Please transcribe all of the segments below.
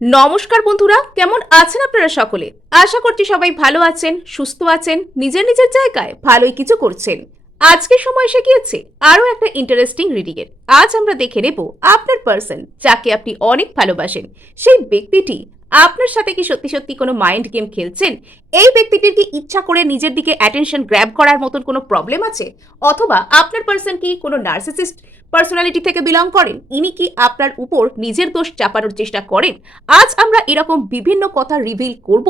নমস্কার বন্ধুরা, কেমন আছেন আপনারা সকলে? আশা করছি সবাই ভালো আছেন, সুস্থ আছেন, নিজের নিজের জায়গায় ভালোই কিছু করছেন। আজকে সময় এসে গিয়েছে আরও একটা ইন্টারেস্টিং রিডিং এর। আজ আমরা দেখে নেব আপনার পার্সন যাকে আপনি অনেক ভালোবাসেন, সেই ব্যক্তিটি আপনার সাথে কি সত্যি সত্যি কোনো মাইন্ড গেম খেলছেন? এই ব্যক্তিটির কি ইচ্ছা করে নিজের দিকে অ্যাটেনশন গ্র্যাব করার মতন কোনো প্রবলেম আছে? অথবা আপনার পার্সন কি কোনো নার্সিসিস্ট পার্সোনালিটি থেকে বিলং করেন? ইনি কি আপনার উপর নিজের দোষ চাপানোর চেষ্টা করেন? আজ আমরা এরকম বিভিন্ন কথা রিভিল করব।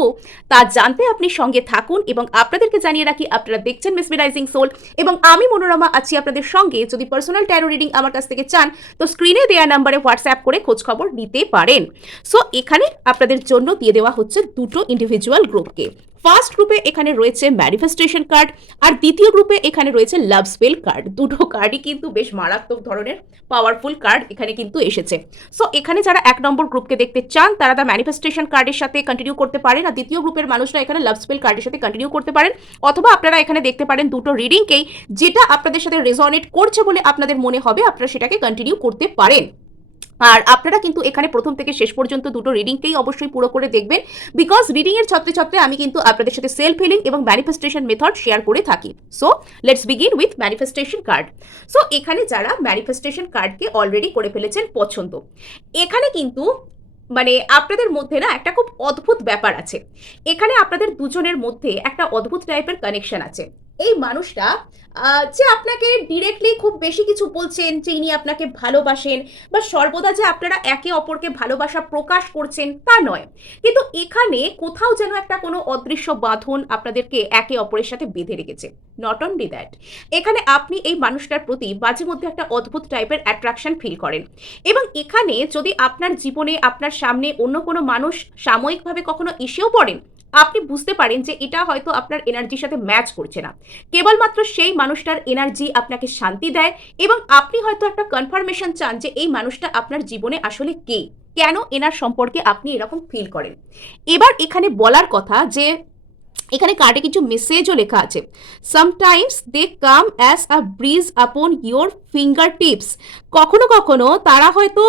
তা জানতে আপনি সঙ্গে থাকুন এবং আপনাদেরকে জানিয়ে রাখি আপনারা দেখছেন মেসমেরাইজিং সোল এবং আমি মনোরমা আছি আপনাদের সঙ্গে। যদি পার্সোনাল ট্যারো রিডিং আমার কাছ থেকে চান তো স্ক্রিনে দেওয়া নাম্বারে হোয়াটসঅ্যাপ করে খোঁজ খবর নিতে পারেন। সো এখানে আপনাদের জন্য দিয়ে দেওয়া হচ্ছে দুটো ইন্ডিভিজুয়াল গ্রুপকে। ফার্স্ট গ্রুপে এখানে রয়েছে ম্যানিফেস্টেশন কার্ড আর দ্বিতীয় গ্রুপে এখানে রয়েছে লাভ স্পেল কার্ড। দুটো কার্ডই কিন্তু বেশ মারাত্মক ধরনের পাওয়ারফুল কার্ড এখানে কিন্তু এসেছে। সো এখানে যারা 1 নম্বর গ্রুপকে দেখতে চান তারা দ্য ম্যানিফেস্টেশন কার্ডের সাথে কন্টিনিউ করতে পারেন, আর দ্বিতীয় গ্রুপের মানুষরা এখানে লাভ স্পেল কার্ডের সাথে কন্টিনিউ করতে পারেন। অথবা আপনারা এখানে দেখতে পারেন দুটো রিডিংকেই, যেটা আপনাদের সাথে রেজনেট করছে বলে আপনাদের মনে হবে আপনারা সেটাকে কন্টিনিউ করতে পারেন। আর আপনারা কিন্তু এখানে প্রথম থেকে শেষ পর্যন্ত দুটো রিডিংকেই অবশ্যই পুরো করে দেখবেন, বিকজ রিডিং এর ছত্রে ছত্রে আমি কিন্তু আপনাদের সাথে সেলফ হিলিং এবং ম্যানিফেস্টেশন মেথড শেয়ার করে থাকি। So let's begin with manifestation card. So এখানে যারা ম্যানিফেস্টেশন কার্ডকে অলরেডি করে ফেলেছেন পছন্দ, এখানে কিন্তু মানে আপনাদের মধ্যে না একটা খুব অদ্ভুত ব্যাপার আছে। এখানে আপনাদের দুজনের মধ্যে একটা অদ্ভুত টাইপের কানেকশন আছে। এই মানুষটা যে আপনাকে ডিরেক্টলি খুব বেশি কিছু বলছেন যে ইনি আপনাকে ভালোবাসেন বা সর্বদা যে আপনারা একে অপরকে ভালোবাসা প্রকাশ করছেন তা নয়, কিন্তু এখানে কোথাও যেন একটা কোনো অদৃশ্য বাঁধন আপনাদেরকে একে অপরের সাথে বেঁধে রেখেছে। নট অনলি দ্যাট, এখানে আপনি এই মানুষটার প্রতি মাঝে মধ্যে একটা অদ্ভুত টাইপের অ্যাট্রাকশন ফিল করেন এবং এখানে যদি আপনার জীবনে আপনার সামনে অন্য কোনো মানুষ সাময়িকভাবে কখনো এসেও পড়েন, আপনি বুঝতে পারেন যে এটা হয়তো আপনার এনার্জির সাথে ম্যাচ করছে না। কেবলমাত্র সেই মানুষটার এনার্জি আপনাকে শান্তি দেয় এবং আপনি হয়তো একটা কনফার্মেশন চান যে এই মানুষটা আপনার জীবনে আসলে কে, কেন এনার সম্পর্কে আপনি এরকম ফিল করেন। এবার এখানে বলার কথা যে এখানে কার্ডে কিছু মেসেজও লেখা আছে। Sometimes they come as a bridge upon your finger tips. কখনো কখনো তারা হয়তো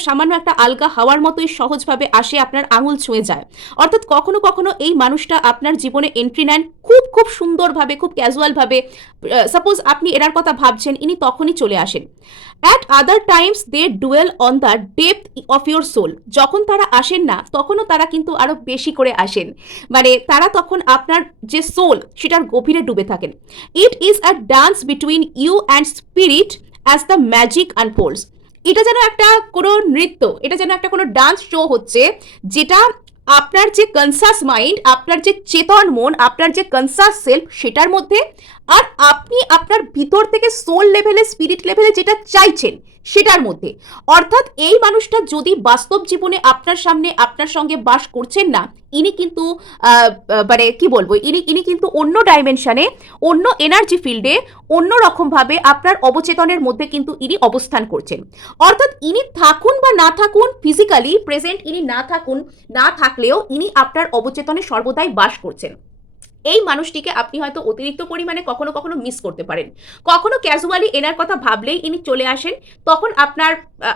সামান্য একটা আলগা হাওয়ার মতোই সহজভাবে আসে, আপনার আঙুল ছুঁয়ে যায়। অর্থাৎ কখনো কখনো এই মানুষটা আপনার জীবনে এন্ট্রি নেন খুব খুব সুন্দরভাবে, খুব ক্যাজুয়ালভাবে। সাপোজ আপনি এনার কথা ভাবছেন, ইনি তখনই চলে আসেন। At other times they dwell on the depth of your soul. যখন তারা আসেন না তখনও তারা কিন্তু আরো বেশি করে আসেন, মানে তারা তখন আপনার যে সোল সেটার গভীরে ডুবে থাকেন। It is a dance between you and spirit as the magic unfolds. এটা যেন একটা কোনো নৃত্য, এটা যেন একটা কোনো ডান্স শো হচ্ছে, যেটা আপনার যে কনসাস মাইন্ড, আপনার যে চেতন মন, আপনার যে কনসাস সেলফ সেটার মধ্যে, আর আপনি আপনার ভিতর থেকে সোল লেভেলে, স্পিরিট লেভেলে যেটা চাইছেন সেটার মধ্যে। অর্থাৎ এই মানুষটা যদি বাস্তব জীবনে আপনার সামনে আপনার সঙ্গে বাস করছেন না, ইনি কিন্তু মানে কি বলবো, ইনি কিন্তু অন্য ডাইমেনশনে, অন্য এনার্জি ফিল্ডে, অন্য রকমভাবে আপনার অবচেতনের মধ্যে কিন্তু ইনি অবস্থান করছেন। অর্থাৎ ইনি থাকুন বা না থাকুন, ফিজিক্যালি প্রেজেন্ট ইনি না থাকুন, না থাকলেও ইনি আপনার অবচেতনে সর্বদাই বাস করছেন। এই মানুষটিকে আপনি হয়তো অতিরিক্ত পরিমাণে কখনো কখনো মিস করতে পারেন। কখনো ক্যাজুয়ালি এনার কথা ভাবলেই ইনি চলে আসেন, তখন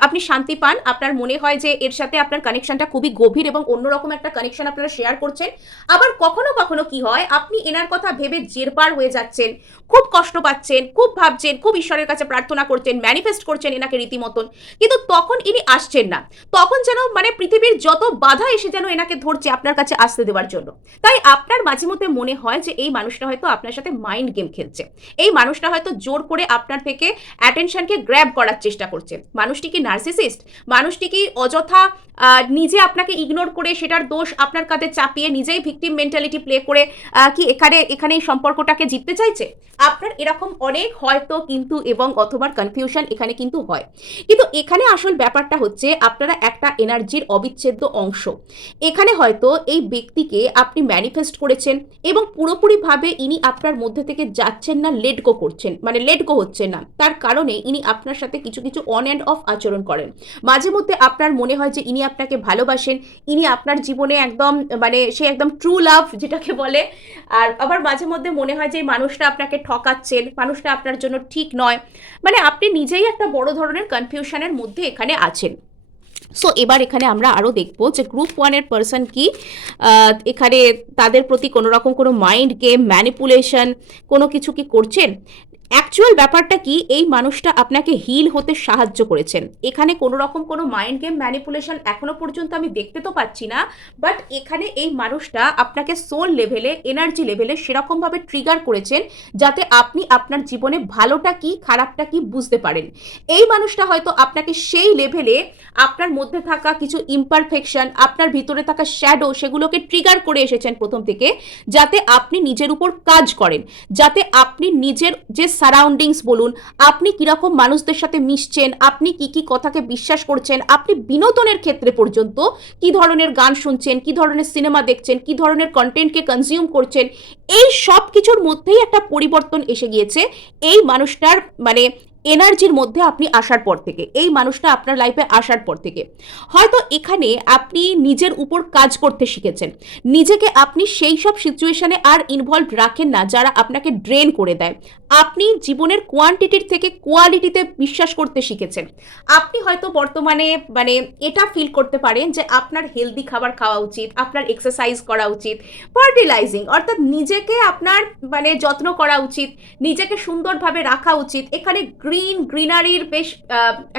আপনি শান্তি পান, আপনার মনে হয় যে এর সাথে আপনার কানেকশনটা খুবই গভীর এবং অন্যরকম একটা কানেকশন আপনারা শেয়ার করছেন। আবার কখনো কখনো কি হয়, আপনি এনার কথা ভেবে জেরবার হয়ে যাচ্ছেন, খুব কষ্ট পাচ্ছেন, খুব ভাবছেন, খুব ঈশ্বরের কাছে প্রার্থনা করছেন, ম্যানিফেস্ট করছেন এনাকে রীতিমতন, কিন্তু তখন ইনি আসছেন না। তখন যেন মানে পৃথিবীর যত বাধা এসে যেন এনাকে ধরছে আপনার কাছে আসতে দেওয়ার জন্য। তাই আপনার মাঝে মধ্যে মনে হয় যে এই মানুষটা হয়তো আপনার সাথে মাইন্ড গেম খেলছে, এই মানুষটা হয়তো জোর করে আপনার থেকে অ্যাটেনশনকে গ্র্যাব করার চেষ্টা করছে। মানুষটি কি নার্সিসিস্ট? মানুষটি কি অযথা নিজে আপনাকে ইগনোর করে সেটার দোষ আপনার কাঁধে চাপিয়ে নিজেই ভিকটিম মেন্টালিটি প্লে করে কি এখানে এই সম্পর্কটাকে জিততে চাইছে? আপনার এরকম অনেক হয়তো কিন্তু এবং অথবা কনফিউশন এখানে কিন্তু হয়। কিন্তু এখানে আসল ব্যাপারটা হচ্ছে আপনারা একটা এনার্জির অবিচ্ছেদ্য অংশ। এখানে হয়তো এই ব্যক্তিকে আপনি ম্যানিফেস্ট করেছেন এবং পুরোপুরিভাবে ইনি আপনার মধ্যে থেকে যাচ্ছেন না, লেট গো করছেন, মানে লেট গো হচ্ছে না। তার কারণে ইনি আপনার সাথে কিছু কিছু অন অ্যান্ড অফ আচরণ করেন। মাঝে মধ্যে আপনার মনে হয় যে ইনি আপনাকে ভালোবাসেন, ইনি আপনার জীবনে একদম মানে সে একদম ট্রু লাভ যেটাকে বলে। আর আবার মাঝে মধ্যে মনে হয় যে এই মানুষটা আপনাকে ঠকাচ্ছেন, মানুষটা আপনার জন্য ঠিক নয়। মানে আপনি নিজেই একটা বড় ধরনের কনফিউশনের মধ্যে এখানে আছেন। সো এবার এখানে আমরা আরও দেখবো যে গ্রুপ ওয়ানের পার্সন কি এখানে তাদের প্রতি কোনো রকম কোনো মাইন্ড গেম ম্যানিপুলেশন কোনো কিছু কি করছেন। অ্যাকচুয়াল ব্যাপারটা কি, এই মানুষটা আপনাকে হিল হতে সাহায্য করেছেন। এখানে কোনো রকম কোনো মাইন্ড গেম ম্যানিপুলেশন এখনো পর্যন্ত আমি দেখতে তো পাচ্ছি না, বাট এখানে এই মানুষটা আপনাকে সোল লেভেলে এনার্জি লেভেলে সেরকমভাবে ট্রিগার করেছেন যাতে আপনি আপনার জীবনে ভালোটা কি খারাপটা কি বুঝতে পারেন। এই মানুষটা হয়তো আপনাকে সেই লেভেলে আপনার মধ্যে থাকা কিছু ইমপারফেকশন, আপনার ভিতরে থাকা শ্যাডো, সেগুলোকে ট্রিগার করে এসেছেন প্রথম থেকে, যাতে আপনি নিজের উপর কাজ করেন, যাতে আপনি নিজের যে সারাউন্ডিংস বলুন, আপনি কিরকম মানুষদের সাথে মিশছেন, আপনি কি কি কথাকে বিশ্বাস করছেন, আপনি বিনোদনের ক্ষেত্রে পর্যন্ত কি ধরনের গান শুনছেন, কি ধরনের সিনেমা দেখছেন, কি ধরনের কন্টেন্টকে কনজিউম করছেন, এই সব কিছুর মধ্যেই একটা পরিবর্তন এসে গিয়েছে এই মানুষটার মানে এনার্জির মধ্যে আপনি আসার পর থেকে, এই মানুষটা আপনার লাইফে আসার পর থেকে। হয়তো এখানে আপনি নিজের উপর কাজ করতে শিখেছেন, নিজেকে আপনি সেই সব সিচুয়েশনে আর ইনভলভ রাখেন না যারা আপনাকে ড্রেন করে দেয়। আপনি জীবনের কোয়ান্টিটির থেকে কোয়ালিটিতে বিশ্বাস করতে শিখেছেন। আপনি হয়তো বর্তমানে মানে এটা ফিল করতে পারেন যে আপনার হেলদি খাবার খাওয়া উচিত, আপনার এক্সারসাইজ করা উচিত, ফার্টিলাইজিং অর্থাৎ নিজেকে আপনার মানে যত্ন করা উচিত, নিজেকে সুন্দরভাবে রাখা উচিত। এখানে গ্রিনারির বেশ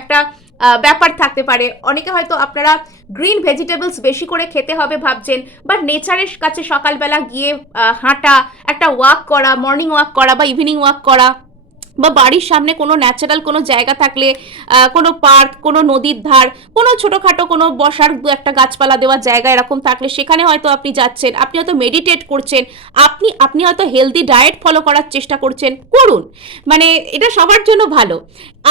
একটা ব্যাপার থাকতে পারে। অনেকে হয়তো আপনারা গ্রিন ভেজিটেবলস বেশি করে খেতে হবে ভাবছেন, বাট নেচারের কাছে সকালবেলা গিয়ে হাঁটা, একটা ওয়াক করা, মর্নিং ওয়াক করা বা ইভিনিং ওয়াক করা, বা বাড়ির সামনে কোনো ন্যাচারাল কোনো জায়গা থাকলে কোনো পার্ক, কোনো নদীর ধার, কোনো ছোটোখাটো কোনো বসার একটা গাছপালা দেওয়ার জায়গা এরকম থাকলে সেখানে হয়তো আপনি যাচ্ছেন, আপনি হয়তো মেডিটেট করছেন, আপনি হয়তো হেলদি ডায়েট ফলো করার চেষ্টা করছেন, করুন, মানে এটা সবার জন্য ভালো।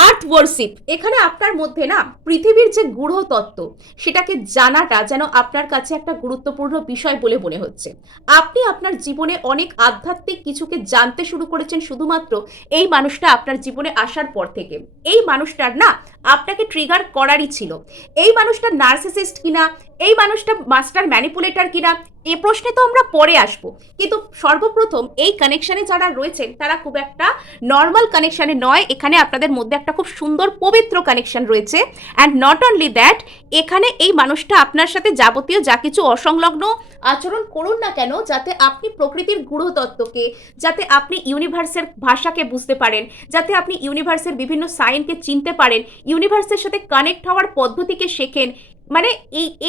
আর্থ ওয়ার্শিপ, এখানে আপনার মধ্যে না পৃথিবীর যে গূঢ় তত্ত্ব সেটাকে জানাটা যেন আপনার কাছে একটা গুরুত্বপূর্ণ বিষয় বলে মনে হচ্ছে। আপনি আপনার জীবনে অনেক আধ্যাত্মিক কিছুকে জানতে শুরু করেছেন শুধুমাত্র এই মানুষটা আপনার জীবনে আসার পর থেকে। এই মানুষটার না আপনাকে ট্রিগার করারই ছিল। এই মানুষটা নার্সিসিস্ট কিনা, এই মানুষটা মাস্টার ম্যানিপুলেটর কিনা, এ প্রশ্নে তো আমরা পরে আসবো, কিন্তু সর্বপ্রথম এই কানেকশনে যারা রয়েছেন তারা খুব একটা নর্মাল কানেকশনে নয়, এখানে আপনাদের মধ্যে একটা খুব সুন্দর পবিত্র কানেকশন রয়েছে। অ্যান্ড নট অনলি দ্যাট, এখানে এই মানুষটা আপনার সাথে যাবতীয় যা কিছু অসংলগ্ন আচরণ করুন না কেন, যাতে আপনি প্রকৃতির গূঢ় তত্ত্বকে, যাতে আপনি ইউনিভার্সের ভাষাকে বুঝতে পারেন, যাতে আপনি ইউনিভার্সের বিভিন্ন সাইনকে চিনতে পারেন, ইউনিভার্সের সাথে কানেক্ট হওয়ার পদ্ধতিকে শেখেন, মানে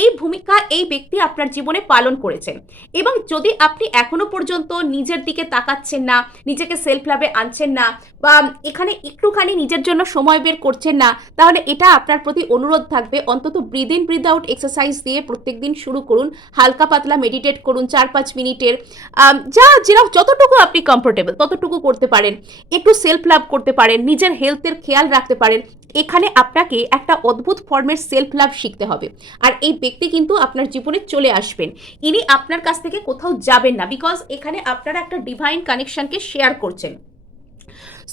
এই ভূমিকা এই ব্যক্তি আপনার জীবনে পালন করেছেন। এবং যদি আপনি এখনো পর্যন্ত নিজের দিকে তাকাচ্ছেন না, নিজেকে সেলফ লাভে আনছেন না, বা এখানে একটুখানি নিজের জন্য সময় বের করছেন না, তাহলে এটা আপনার প্রতি অনুরোধ থাকবে, অন্তত breathe in breathe out exercise দিয়ে প্রত্যেক দিন শুরু করুন, হালকা পাতলা মেডিটেট করুন 4-5 মিনিটের, যেরকম যতটুকু আপনি কমফোর্টেবল ততটুকু করতে পারেন, একটু সেলফ লাভ করতে পারেন, নিজের হেলথের খেয়াল রাখতে পারেন। এখানে আপনাকে একটা অদ্ভুত ফর্মের সেলফ লাভ শিখতে হবে। আর এই ব্যক্তি কিন্তু আপনার জীবনে চলে আসবেন, ইনি আপনার কাছ থেকে কোথাও যাবেন না, বিকজ এখানে আপনারা একটা ডিভাইন কানেকশনকে শেয়ার করছেন।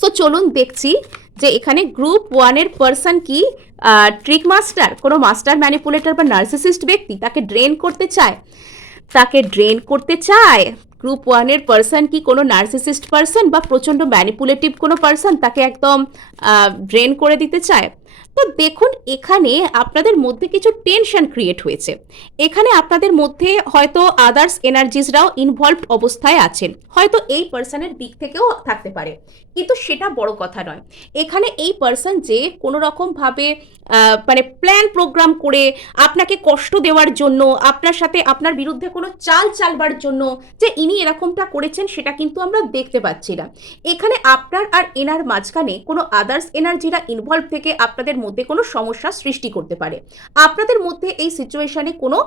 সো চলুন দেখছি যে এখানে গ্রুপ ওয়ানের পার্সন কি ট্রিক মাস্টার, কোনো মাস্টার ম্যানিপুলেটর বা নার্সিসিস্ট ব্যক্তি তাকে ড্রেন করতে চায়, গ্রুপ ওয়ানের পার্সন কি কোনো নার্সিসিস্ট পার্সন বা প্রচণ্ড ম্যানিপুলেটিভ কোনো পার্সন তাকে একদম ড্রেন করে দিতে চায়। তো দেখুন এখানে আপনাদের মধ্যে কিছু টেনশন ক্রিয়েট হয়েছে, এখানে আপনাদের মধ্যে হয়তো আদার্স এনার্জিসরাও ইনভলভড অবস্থায় আছেন, হয়তো এই পার্সনের দিক থেকেও থাকতে পারে, কিন্তু সেটা বড় কথা নয়। এখানে এই পার্সন যে কোনো রকমভাবে মানে প্ল্যান প্রোগ্রাম করে আপনাকে কষ্ট দেওয়ার জন্য, আপনার সাথে আপনার বিরুদ্ধে কোনো চাল চালবার জন্য যে ইনি এরকমটা করেছেন সেটা কিন্তু আমরা দেখতে পাচ্ছি না। এখানে আপনার আর এনার মাঝখানে কোনো আদার্স এনার্জিরা ইনভলভ থেকে আপনাদের মধ্যে কোনো সমস্যা সৃষ্টি করতে পারে, আপনাদের মধ্যে এই সিচুয়েশনে কোনো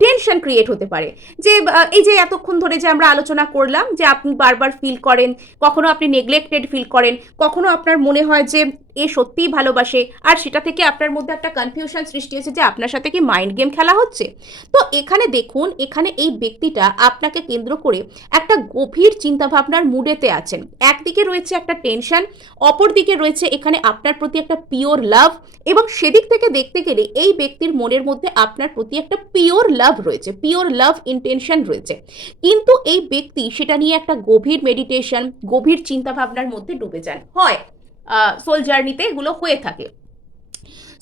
টেনশন ক্রিয়েট হতে পারে। যে এই যে এতক্ষণ ধরে যে আমরা আলোচনা করলাম যে আপনি বারবার ফিল করেন, কখনো আপনি নেগলেক্টেড ফিল করেন, কখনো আপনার মনে হয় যে এ সত্যিই ভালোবাসে, আর সেটা থেকে আপনার মধ্যে একটা কনফিউশন সৃষ্টি হয়েছে যে আপনার সাথে কি মাইন্ড গেম খেলা হচ্ছে। তো এখানে দেখুন, এখানে এই ব্যক্তিটা আপনাকে কেন্দ্র করে একটা গভীর চিন্তাভাবনার মুডেতে আছেন। একদিকে রয়েছে একটা টেনশন, অপরদিকে রয়েছে এখানে আপনার প্রতি একটা পিওর লাভ, এবং সেদিক থেকে দেখতে গেলে এই ব্যক্তির মনের মধ্যে আপনার প্রতি একটা পিওর লাভ রয়েছে, পিওর লাভ ইন্টেনশন রয়েছে, কিন্তু এই ব্যক্তি সেটা নিয়ে একটা গভীর মেডিটেশন, গভীর চিন্তাভাবনার মধ্যে ডুবে যান, হয় সোল জার্নিতে এগুলো হয়ে থাকে।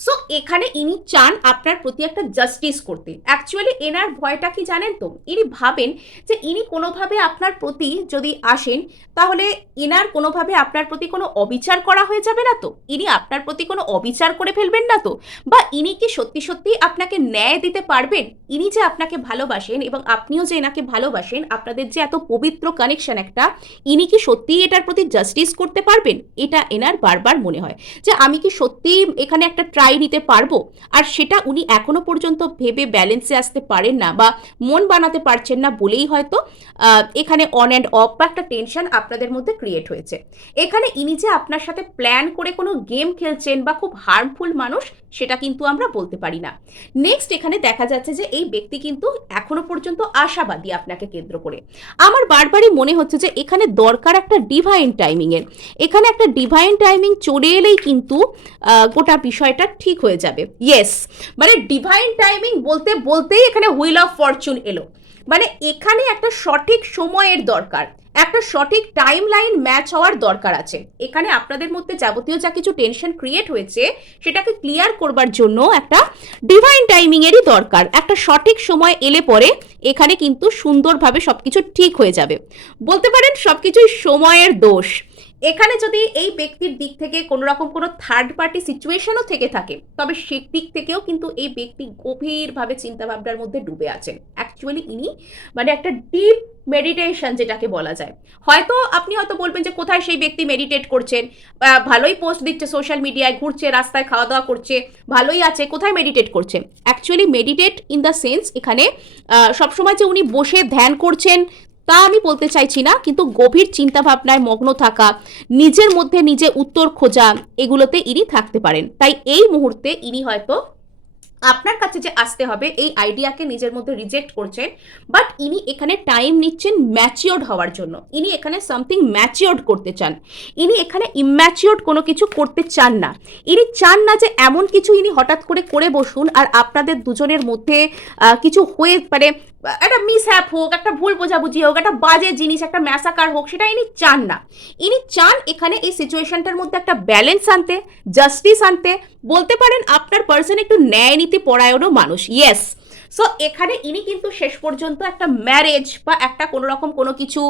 সো এখানে ইনি চান আপনার প্রতি একটা জাস্টিস করতে। অ্যাকচুয়ালি এনার ভয়টা কি জানেন তো, ইনি ভাবেন যে ইনি কোনোভাবে আপনার প্রতি যদি আসেন তাহলে ইনার কোনোভাবে আপনার প্রতি কোনো অবিচার করা হয়ে যাবে না তো, ইনি আপনার প্রতি কোনো অবিচার করে ফেলবেন না তো, বা ইনি কি সত্যি সত্যি আপনাকে ন্যায় দিতে পারবেন? ইনি যে আপনাকে ভালোবাসেন এবং আপনিও যে এনাকে ভালোবাসেন, আপনাদের যে এত পবিত্র কানেকশন একটা, ইনি কি সত্যিই এটার প্রতি জাস্টিস করতে পারবেন? এটা এনার বারবার মনে হয় যে আমি কি সত্যিই এখানে একটা ট্রাই নিতে পারবো, আর সেটা উনি এখনো পর্যন্ত ভেবে ব্যালেন্সে আসতে পারেন না বা মন বানাতে পারছেন না বলেই হয়তো এখানে অন অ্যান্ড অফ বা একটা টেনশন আপনাদের মধ্যে ক্রিয়েট হয়েছে। এখানে ইনি যে আপনার সাথে প্ল্যান করে কোনো গেম খেলছেন বা খুব হার্মফুল মানুষ, সেটা কিন্তু আমরা বলতে পারি না। নেক্সট এখানে দেখা যাচ্ছে যে এই ব্যক্তি কিন্তু এখনো পর্যন্ত আশাবাদী আপনাকে কেন্দ্র করে। আমার বারবারই মনে হচ্ছে যে এখানে দরকার একটা ডিভাইন টাইমিং এর। এখানে একটা ডিভাইন টাইমিং চলে এলেই কিন্তু গোটা বিষয়টা ঠিক হয়ে যাবে। ইয়েস, মানে ডিভাইন টাইমিং বলতে বলতেই এখানে হুইল অফ ফরচুন এলো। মানে এখানে একটা সঠিক সময়ের দরকার, একটা সঠিক টাইম লাইন ম্যাচ হওয়ার দরকার আছে। এখানে আপনাদের মধ্যে যাবতীয় যা কিছু টেনশন ক্রিয়েট হয়েছে সেটাকে ক্লিয়ার করবার জন্য একটা ডিভাইন টাইমিং এরই দরকার। একটা সঠিক সময় এলে পরে এখানে কিন্তু সুন্দরভাবে সবকিছু ঠিক হয়ে যাবে। বলতে পারেন সবকিছুই সময়ের দোষ। এখানে যদি এই ব্যক্তির দিক থেকে কোনো রকম কোনো থার্ড পার্টি সিচুয়েশনও থেকে থাকে, তবে সেই দিক থেকেও কিন্তু এই ব্যক্তি গভীরভাবে চিন্তাভাবনার মধ্যে ডুবে আছেন। অ্যাকচুয়ালি ইনি মানে একটা ডিপ মেডিটেশন যেটাকে বলা যায়। হয়তো আপনি হয়তো বলবেন যে কোথায় সেই ব্যক্তি মেডিটেট করছেন, ভালোই পোস্ট দিচ্ছে সোশ্যাল মিডিয়ায়, ঘুরছে, রাস্তায় খাওয়া দাওয়া করছে, ভালোই আছে, কোথায় মেডিটেট করছে? Actually meditate in the sense এখানে সবসময় যে উনি বসে ধ্যান করছেন তা আমি বলতে চাইছি না, কিন্তু গভীর চিন্তা ভাবনায় মগ্ন থাকা, নিজের মধ্যে নিজে উত্তর খোঁজা, এগুলোতে ইনি থাকতে পারেন। তাই এই মুহূর্তে ইনি হয়তো আপনার কাছে যে আসতে হবে এই আইডিয়াকে নিজের মধ্যে রিজেক্ট করছেন, বাট ইনি এখানে টাইম নিচ্ছেন ম্যাচিওর্ড হওয়ার জন্য। ইনি এখানে সামথিং ম্যাচিওর্ড করতে চান, ইনি এখানে ইম্যাচিওর্ড কোনো কিছু করতে চান না। ইনি চান না যে এমন কিছু ইনি হঠাৎ করে বসুন আর আপনাদের দুজনের মধ্যে কিছু হয়ে মানে একটা মিসহ্যাপ হোক, একটা ভুল বোঝাবুঝি হোক, একটা বাজে জিনিস, একটা ম্যাসাকার হোক, সেটা ইনি চান না। ইনি চান এখানে এই সিচুয়েশনটার মধ্যে একটা ব্যালেন্স আনতে, জাস্টিস আনতে। বলতে পারেন আপনার পার্সন একটু ন্যায় নীতি পরায়ণও মানুষ। ইয়েস, সো এখানে ইনি কিন্তু শেষ পর্যন্ত একটা ম্যারেজ বা একটা কোনো রকম কোনো কিছু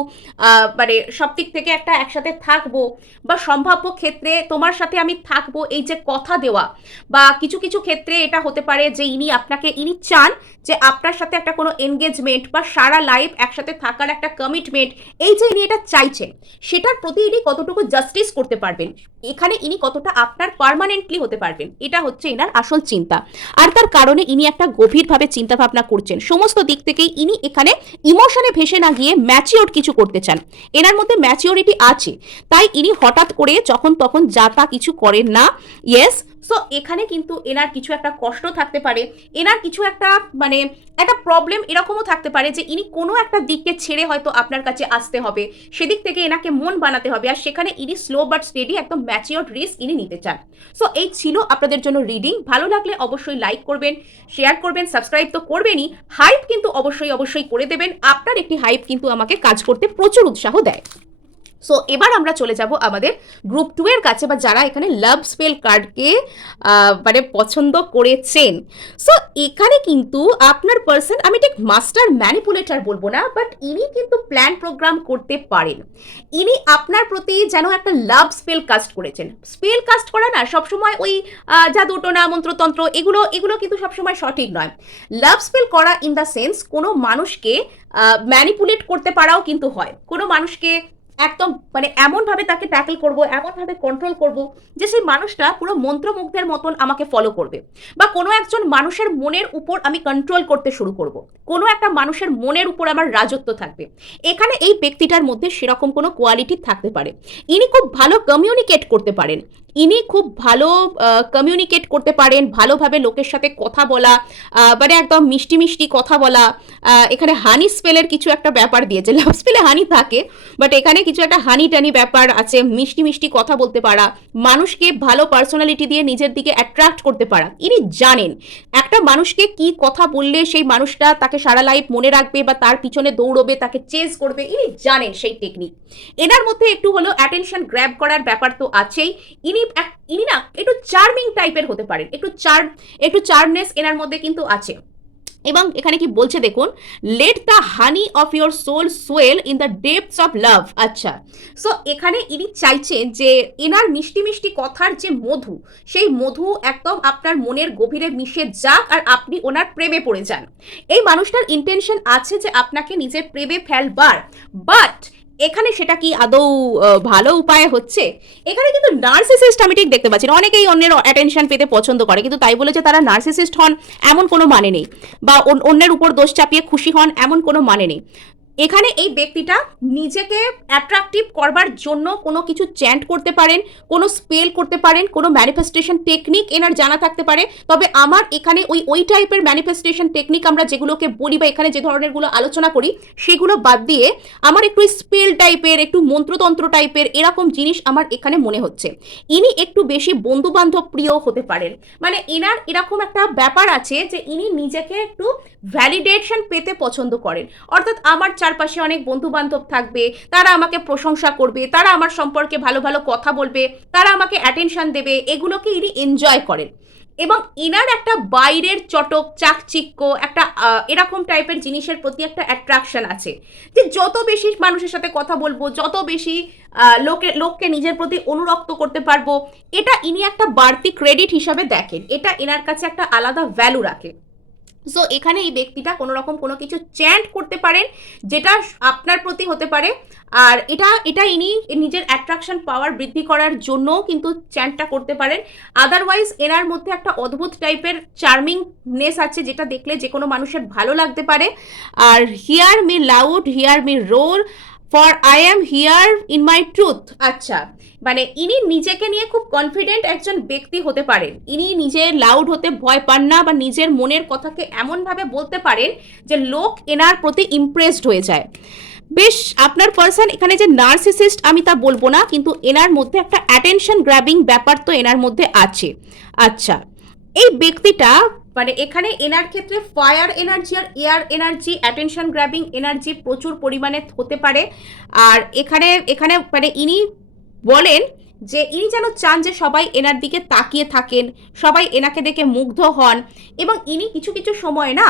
মানে সব দিক থেকে একটা একসাথে থাকবো বা সম্ভাব্য ক্ষেত্রে তোমার সাথে আমি থাকবো, এই যে কথা দেওয়া, বা কিছু কিছু ক্ষেত্রে এটা হতে পারে যে ইনি চান যে আপনার সাথে একটা কোনো এনগেজমেন্ট বা সারা লাইফ একসাথে থাকার একটা কমিটমেন্ট, এই যে ইনি এটা চাইছেন, সেটার প্রতি ইনি কতটুকু জাস্টিস করতে পারবেন, এখানে ইনি কতটা আপনার পার্মানেন্টলি হতে পারবেন, এটা হচ্ছে এনার আসল চিন্তা। আর তার কারণে ইনি একটা গভীরভাবে চিন্তা ভাবনা করছেন। সমস্ত দিক থেকেই ইনি এখানে ইমোশনে ভেসে না গিয়ে ম্যাচিওর কিছু করতে চান। এনার মধ্যে ম্যাচিওরিটি আছে, তাই ইনি হঠাৎ করে যখন তখন যা তা কিছু করেন না। ইয়েস, সো এখানে কিন্তু এনার কিছু একটা কষ্ট থাকতে পারে, এনার কিছু একটা মানে একটা প্রবলেম এরকমও থাকতে পারে যে ইনি কোনো একটা দিককে ছেড়ে হয়তো আপনার কাছে আসতে হবে, সেদিক থেকে এনাকে মন বানাতে হবে, আর সেখানে ইনি স্লো বাট স্টেডি একদম ম্যাচিওর রিস্ক ইনি নিতে চান। সো এই ছিল আপনাদের জন্য রিডিং। ভালো লাগলে অবশ্যই লাইক করবেন, শেয়ার করবেন, সাবস্ক্রাইব তো করবেনই, হাইপ কিন্তু অবশ্যই করে দেবেন। আপনার একটি হাইপ কিন্তু আমাকে কাজ করতে প্রচুর উৎসাহ দেয়। সো এবার আমরা চলে যাব আমাদের গ্রুপ 2 এর কাছে, বা যারা এখানে লাভ স্পেল কার্ডকে মানে পছন্দ করেছেন। সো এখানে কিন্তু আপনার পার্সন, আমি ঠিক মাস্টার ম্যানিপুলেটর বলবো না, বাট ইনি কিন্তু প্ল্যান প্রোগ্রাম করতে পারেন। ইনি আপনার প্রতি যেন একটা লাভ স্পেল কাস্ট করেছেন। স্পেল কাস্ট করা না সবসময় ওই জাদুটোনা মন্ত্রতন্ত্র এগুলো কিন্তু সবসময় সঠিক নয়। লাভ স্পেল করা ইন দ্য সেন্স কোনো মানুষকে ম্যানিপুলেট করতে পারাও কিন্তু হয়। কোনো মানুষকে একদম মানে এমনভাবে তাকে ট্যাকল করব, এমনভাবে কন্ট্রোল করব যে সেই মানুষটা পুরো মন্ত্রমুগ্ধের মতন আমাকে ফলো করবে, বা কোনো একজন মানুষের মনের উপর আমি কন্ট্রোল করতে শুরু করব, কোনো একটা মানুষের মনের উপর আমার রাজত্ব থাকবে। এখানে এই ব্যক্তিটার মধ্যে সেরকম কোনো কোয়ালিটি থাকতে পারে। ইনি খুব ভালো কমিউনিকেট করতে পারেন, ইনি খুব ভালো কমিউনিকেট করতে পারেন, ভালোভাবে লোকের সাথে কথা বলা, মানে একদম মিষ্টি মিষ্টি কথা বলা। এখানে হানি স্পেলের কিছু একটা ব্যাপার দিয়েছে, লাভ স্পেলে হানি থাকে বাট এখানে কিছু একটা হানি টানি ব্যাপার আছে, মিষ্টি মিষ্টি কথা বলতে পারা, মানুষকে ভালো পার্সোনালিটি দিয়ে নিজের দিকে অ্যাট্রাক্ট করতে পারা। ইনি জানেন একটা মানুষকে কি কথা বললে সেই মানুষটা তাকে সারা লাইফ মনে রাখবে বা তার পিছনে দৌড়বে, তাকে চেজ করবে, ইনি জানেন সেই টেকনিক। এনার মধ্যে একটু হলো অ্যাটেনশন গ্র্যাব করার ব্যাপার তো আছেই। ইনি ইনি না একটু চার্মিং টাইপের হতে পারেন, একটু চার্মনেস এনার মধ্যে কিন্তু আছে। এবং এখানে কি বলছে দেখুন, let the honey of your soul swell in the depths of love. আচ্ছা, সো এখানে ইনি চাইছেন যে এনার মিষ্টি মিষ্টি কথার যে মধু, সেই মধু একদম আপনার মনের গভীরে মিশে যাক আর আপনি ওনার প্রেমে পড়ে যান। এই মানুষটার ইন্টেনশন আছে যে আপনাকে নিজের প্রেমে ফেলবার, বাট এখানে সেটা কি আদৌ ভালো উপায়ে হচ্ছে? এখানে কিন্তু নার্সিসিস্ট আমি ঠিক দেখতে পাচ্ছি না। অনেকেই অন্যের অ্যাটেনশন পেতে পছন্দ করে, কিন্তু তাই বলে যে তারা নার্সিসিস্ট হন এমন কোনো মানে নেই, বা অন্যের উপর দোষ চাপিয়ে খুশি হন এমন কোনো মানে নেই। এখানে এই ব্যক্তিটা নিজেকে অ্যাট্রাকটিভ করবার জন্য কোনো কিছু চ্যান্ট করতে পারেন, কোনো স্পেল করতে পারেন, কোনো ম্যানিফেস্টেশন টেকনিক এনার জানা থাকতে পারে। তবে আমার এখানে ওই টাইপের ম্যানিফেস্টেশন টেকনিক আমরা যেগুলোকে বলি বা এখানে যে ধরনেরগুলো আলোচনা করি সেগুলো বাদ দিয়ে আমার একটু স্পেল টাইপের, একটু মন্ত্রতন্ত্র টাইপের এরকম জিনিস আমার এখানে মনে হচ্ছে। ইনি একটু বেশি বন্ধু বান্ধব প্রিয় হতে পারেন, মানে এনার এরকম একটা ব্যাপার আছে যে ইনি নিজেকে একটু ভ্যালিডেশন পেতে পছন্দ করেন। অর্থাৎ আমার চারপাশে অনেক বন্ধু বান্ধব থাকবে, তারা আমাকে প্রশংসা করবে, তারা আমার সম্পর্কে ভালো ভালো কথা বলবে, তারা আমাকে অ্যাটেনশন দেবে, এগুলোকে ইনি এনজয় করেন। এবং ইনার একটা বাইরের চটক চাকচিক্য একটা এরকম টাইপের জিনিসের প্রতি একটা অ্যাট্রাকশন আছে, যে যত বেশি মানুষের সাথে কথা বলবো, যত বেশি লোককে নিজের প্রতি অনুরক্ত করতে পারবো, এটা ইনি একটা বাড়তি ক্রেডিট হিসাবে দেখেন, এটা এনার কাছে একটা আলাদা ভ্যালু রাখে। সো এখানে এই ব্যক্তিটা কোনো রকম কোনো কিছু চ্যান্ট করতে পারেন যেটা আপনার প্রতি হতে পারে, আর এটা ইনি নিজের অ্যাট্রাকশন পাওয়ার বৃদ্ধি করার জন্যও কিন্তু চ্যান্টটা করতে পারেন। আদারওয়াইজ এনার মধ্যে একটা অদ্ভুত টাইপের চার্মিংনেস আছে, যেটা দেখলে যে কোনো মানুষের ভালো লাগতে পারে। আর hear me loud, hear me roar, for I am here in my truth. আচ্ছা, মানে ইনি নিজেকে নিয়ে খুব কনফিডেন্ট একজন ব্যক্তি হতে পারেন। ইনি নিজে লাউড হতে ভয় পান না, বা নিজের মনের কথাকে এমনভাবে বলতে পারেন যে লোক এনার প্রতি ইমপ্রেসড হয়ে যায়। বেশ, আপনার পার্সন এখানে যে নার্সিসিস্ট আমি তা বলবো না, কিন্তু এনার মধ্যে একটা অ্যাটেনশন গ্র্যাবিং ব্যাপার তো এনার মধ্যে আছে। আচ্ছা, এই ব্যক্তিটা মানে এখানে এনার ক্ষেত্রে ফায়ার এনার্জি আর air energy, attention grabbing energy প্রচুর পরিমাণে হতে পারে। আর এখানে মানে ইনি বলেন যে ইনি যেন চান যে সবাই এনার দিকে তাকিয়ে থাকেন, সবাই এনাকে দেখে মুগ্ধ হন, এবং ইনি কিছু কিছু সময় না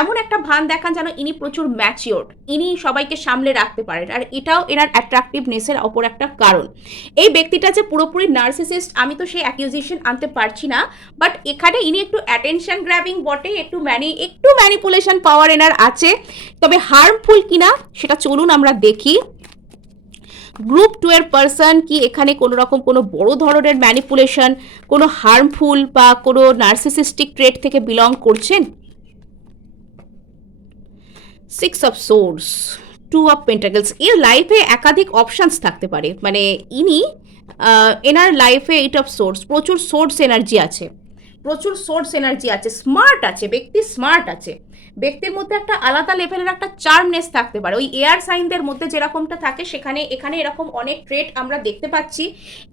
এমন একটা ভান দেখান যেন ইনি প্রচুর ম্যাচিওর, ইনি সবাইকে সামলে রাখতে পারেন, আর এটাও এনার অ্যাট্রাকটিভনেসের অপর একটা কারণ। এই ব্যক্তিটা যে পুরোপুরি নার্সিসিস্ট আমি তো সেই অ্যাকিউজেশন আনতে পারছি না, বাট এখানে ইনি একটু অ্যাটেনশন গ্র্যাবিং বটে, একটু ম্যানিপুলেশন পাওয়ার এনার আছে। তবে হার্মফুল কিনা সেটা চলুন আমরা দেখি। গ্রুপ 2 এর পার্সন কি এখানে কোনো রকম কোনো বড় ধরনের ম্যানিপুলেশন, কোনো হার্মফুল বা কোনো নার্সিসিস্টিক ট্রেট থেকে বিলং করছেন? 6 অফ সোর্ডস, 2 অফ পেন্টাকলস। এর লাইফে একাধিক অপশানস থাকতে পারে, মানে ইনি এনার লাইফে 8 অফ সোর্স, প্রচুর সোর্স এনার্জি আছে, স্মার্ট আছে, ব্যক্তি স্মার্ট আছে, ব্যক্তির মধ্যে একটা আলাদা লেভেলের একটা চার্মনেস থাকতে পারে। ওই এয়ার সাইনদের মধ্যে যেরকমটা থাকে এখানে এরকম অনেক ট্রেট আমরা দেখতে পাচ্ছি।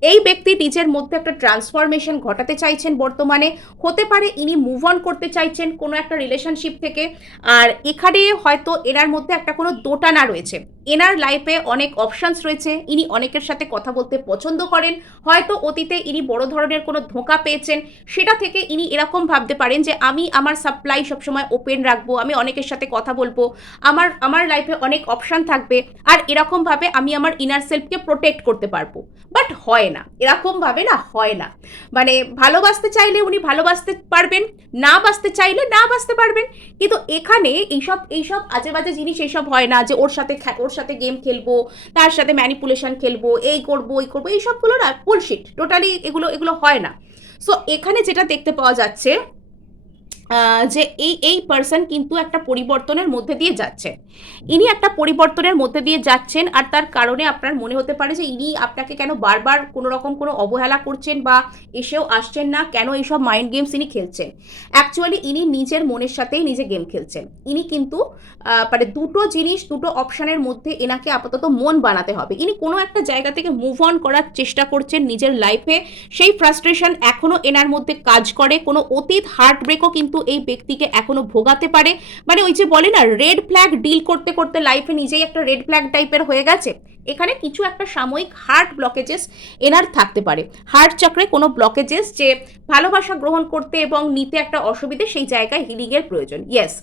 এই ব্যক্তি নিজের মধ্যে একটা ট্রান্সফরমেশন ঘটাতে চাইছেন বর্তমানে, হতে পারে ইনি মুভ অন করতে চাইছেন কোনো একটা রিলেশনশিপ থেকে। আর এখানে হয়তো এনার মধ্যে একটা কোনো দোটানা রয়েছে, এনার লাইফে অনেক অপশানস রয়েছে, ইনি অনেকের সাথে কথা বলতে পছন্দ করেন, হয়তো অতীতে ইনি বড় ধরনের কোনো ধোঁকা পেয়েছেন, সেটা থেকে ইনি এরকম ভাবতে পারেন যে আমি আমার সাপ্লাই সবসময় ওপেন রাখবো, আমি অনেকের সাথে কথা বলবো, আমার লাইফে অনেক অপশান থাকবে, আর এরকমভাবে আমি আমার ইনার সেলফকে প্রোটেক্ট করতে পারবো। বাট হয় না, এরকমভাবে না হয় না, মানে ভালোবাসতে চাইলে উনি ভালোবাসতে পারবেন, না বাসতে চাইলে না বাসতে পারবেন। কিন্তু এখানে এইসব আজে বাজে জিনিস এইসব হয় না, যে ওর সাথে গেম খেলবো, তার সাথে ম্যানিপুলেশন খেলবো, এই করবো এইসবগুলো না বুলশিট, টোটালি এগুলো হয় না। সো এখানে যেটা দেখতে পাওয়া যাচ্ছে যে এই পার্সন কিন্তু একটা পরিবর্তনের মধ্যে দিয়ে যাচ্ছেন, ইনি একটা পরিবর্তনের মধ্যে দিয়ে যাচ্ছেন, আর তার কারণে আপনার মনে হতে পারে যে ইনি আপনাকে কেন বারবার কোনো রকম কোনো অবহেলা করছেন বা এসেও আসছেন না, কেন এইসব মাইন্ড গেমস ইনি খেলছেন। অ্যাকচুয়ালি ইনি নিজের মনের সাথেই নিজে গেম খেলছেন। ইনি কিন্তু মানে দুটো অপশানের মধ্যে এনাকে আপাতত মন বানাতে হবে। ইনি কোনো একটা জায়গা থেকে মুভ অন করার চেষ্টা করছেন নিজের লাইফে, সেই ফ্রাস্ট্রেশন এখনও এনার মধ্যে কাজ করে, কোনো অতীত হার্ট ব্রেকও কিন্তু কিন্তু এই ব্যক্তিকে এখনো ভোগাতে পারে। মানে ওই যে বলে না, রেড ফ্ল্যাগ ডিল করতে করতে লাইফে নিজেই একটা রেড ফ্ল্যাগ টাইপের হয়ে গেছে। এখানে কিছু একটা সাময়িক হার্ট ব্লকেজেস এনার থাকতে পারে, হার্ট চক্রে কোনো ব্লকেজেস, যে ভালোবাসা গ্রহণ করতে এবং নিতে একটা অসুবিধে, সেই জায়গায় হিলিংয়ের প্রয়োজন। ইয়েস,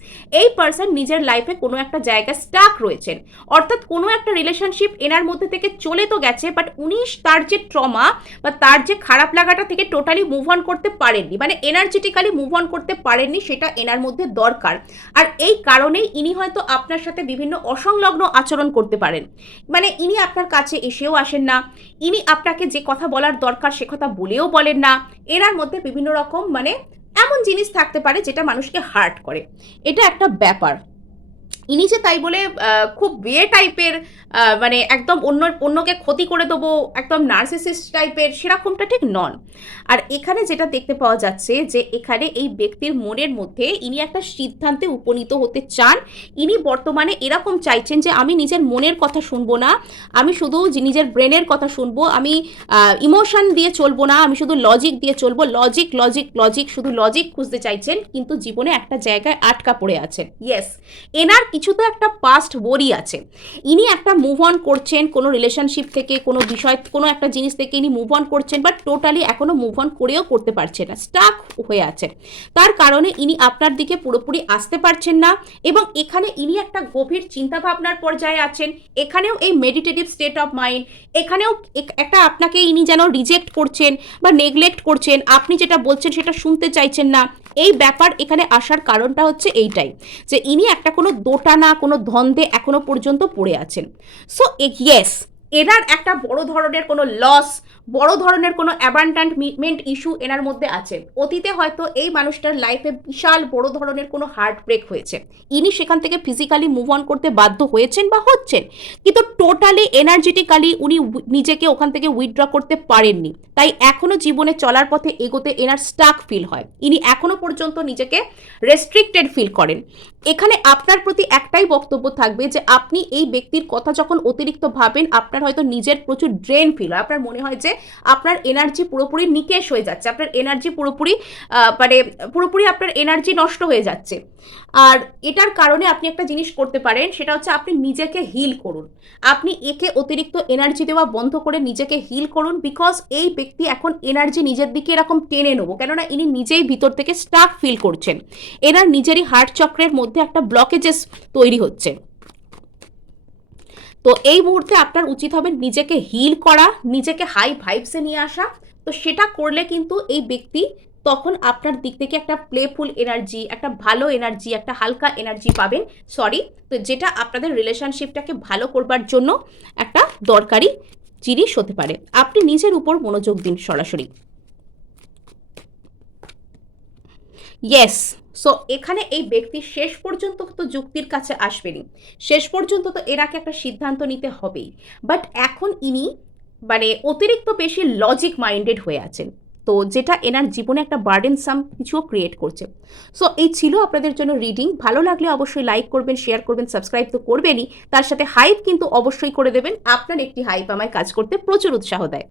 এই পার্সন নিজের লাইফে কোনো একটা জায়গায় স্টাক রয়েছেন, অর্থাৎ কোনো একটা রিলেশনশিপ এনার মধ্যে থেকে চলে তো গেছে, বাট উনি তার যে ট্রমা বা তার যে খারাপ লাগাটা থেকে টোটালি মুভ অন করতে পারেননি, মানে এনার্জেটিক্যালি মুভ অন করতে পারেননি, সেটা এনার মধ্যে দরকার। আর এই কারণেই ইনি হয়তো আপনার সাথে বিভিন্ন অসংলগ্ন আচরণ করতে পারেন। মানে ইনি আপনার কাছে এসেও আসেন না, ইনি আপনাকে যে কথা বলার দরকার সে কথা বলেও বলেন না। এনার মধ্যে বিভিন্ন রকম মানে এমন জিনিস থাকতে পারে যেটা মানুষকে হার্ট করে, এটা একটা ব্যাপার। ইনি যে তাই বলে খুব বিয়ে টাইপের, মানে একদম অন্যকে ক্ষতি করে দেবো, একদম নার্সিসিস্ট টাইপের, সেরকমটা ঠিক নন। আর এখানে যেটা দেখতে পাওয়া যাচ্ছে যে এখানে এই ব্যক্তির মনের মধ্যে ইনি একটা সিদ্ধান্তে উপনীত হতে চান। ইনি বর্তমানে এরকম চাইছেন যে আমি নিজের মনের কথা শুনবো না, আমি শুধু নিজের ব্রেনের কথা শুনবো, আমি ইমোশন দিয়ে চলবো না, আমি শুধু লজিক দিয়ে চলবো। লজিক লজিক লজিক, শুধু লজিক খুঁজতে চাইছেন, কিন্তু জীবনে একটা জায়গায় আটকা পড়ে আছেন। ইয়েস, এনার কিছু তো একটা পাস্ট ওয়ারি আছে। ইনি একটা মুভ অন করছেন কোনো রিলেশনশিপ থেকে, কোনো বিষয়, কোনো একটা জিনিস থেকে ইনি মুভ অন করছেন, বাট টোটালি এখনো মুভ অন করেও করতে পারছেন না, স্টাক হয়ে আছেন। তার কারণে ইনি আপনার দিকে পুরোপুরি আসতে পারছেন না, এবং এখানে ইনি একটা গভীর চিন্তা ভাবনার পর্যায়ে আছেন। এখানেও এই মেডিটেটিভ স্টেট অফ মাইন্ড, এখানেও একটা আপনাকে ইনি যেন রিজেক্ট করছেন বা নেগলেক্ট করছেন, আপনি যেটা বলছেন সেটা শুনতে চাইছেন না। এই ব্যাপার এখানে আসার কারণটা হচ্ছে এইটাই, যে ইনি একটা কোনো দোটানা, কোনো দ্বন্দ্বে এখনো পর্যন্ত পড়ে আছেন। সো ইয়েস, এনার একটা বড় ধরনের কোনো লস, বড় ধরনের কোনো অ্যাবান্ডনমেন্ট ইস্যু এনার মধ্যে আছে। অতীতে হয়তো এই মানুষটার লাইফে বিশাল বড় ধরনের কোনো হার্ট ব্রেক হয়েছে, ইনি সেখান থেকে ফিজিক্যালি মুভ অন করতে বাধ্য হয়েছেন বা হচ্ছেন, কিন্তু টোটালি এনার্জেটিক্যালি উনি নিজেকে ওখান থেকে উইথড্র করতে পারেননি। তাই এখনো জীবনে চলার পথে এগোতে এনার স্টাক ফিল হয়, ইনি এখনো পর্যন্ত নিজেকে রেস্ট্রিক্টেড ফিল করেন। এখানে আপনার প্রতি একটাই বক্তব্য থাকবে যে আপনি এই ব্যক্তির কথা যখন অতিরিক্ত ভাবেন, আপনার হয়তো নিজের প্রচুর ড্রেন ফিল হয়, আপনার মনে হয় যে আপনার এনার্জি পুরোপুরি নিকেশ হয়ে যাচ্ছে, আপনার এনার্জি পুরোপুরি মানে পুরোপুরি আপনার এনার্জি নষ্ট হয়ে যাচ্ছে। আর এটার কারণে আপনি একটা জিনিস করতে পারেন, সেটা হচ্ছে আপনি নিজেকে হিল করুন। আপনি একে অতিরিক্ত এনার্জি দেওয়া বন্ধ করে নিজেকে হিল করুন, বিকজ এই ব্যক্তি এখন এনার্জি নিজের দিকে এরকম টেনে নেবো, কেননা ইনি নিজেই ভিতর থেকে স্টাক ফিল করছেন, এনার নিজেরই হার্ট চক্রের মধ্যে একটা ব্লকেজেস তৈরি হচ্ছে। তো এই মুহূর্তে আপনার উচিত হবে নিজেকে হিল করা, নিজেকে হাই ভাইবসে নিয়ে আসা। তো সেটা করলে কিন্তু এই ব্যক্তি তখন আপনার দিক থেকে একটা প্লেফুল এনার্জি, একটা ভালো এনার্জি, একটা হালকা এনার্জি পাবেন। তো যেটা আপনাদের রিলেশনশিপটাকে ভালো করবার জন্য একটা দরকারি জিনিস হতে পারে। আপনি নিজের উপর মনোযোগ দিন সরাসরি। ইয়েস, সো এখানে এই ব্যক্তি শেষ পর্যন্ত তো যুক্তির কাছে আসবেনি, শেষ পর্যন্ত তো এনাকে একটা সিদ্ধান্ত নিতে হবেই, বাট এখন ইনি মানে অতিরিক্ত বেশি লজিক মাইন্ডেড হয়ে আছেন, তো যেটা এনার জীবনে একটা বার্ডেনসাম কিছুও ক্রিয়েট করছে। সো এই ছিল আপনাদের জন্য রিডিং। ভালো লাগলে অবশ্যই লাইক করবেন, শেয়ার করবেন, সাবস্ক্রাইব তো করবেনই, তার সাথে হাইপ কিন্তু অবশ্যই করে দেবেন। আপনার একটি হাইপ আমায় কাজ করতে প্রচুর উৎসাহ দেয়।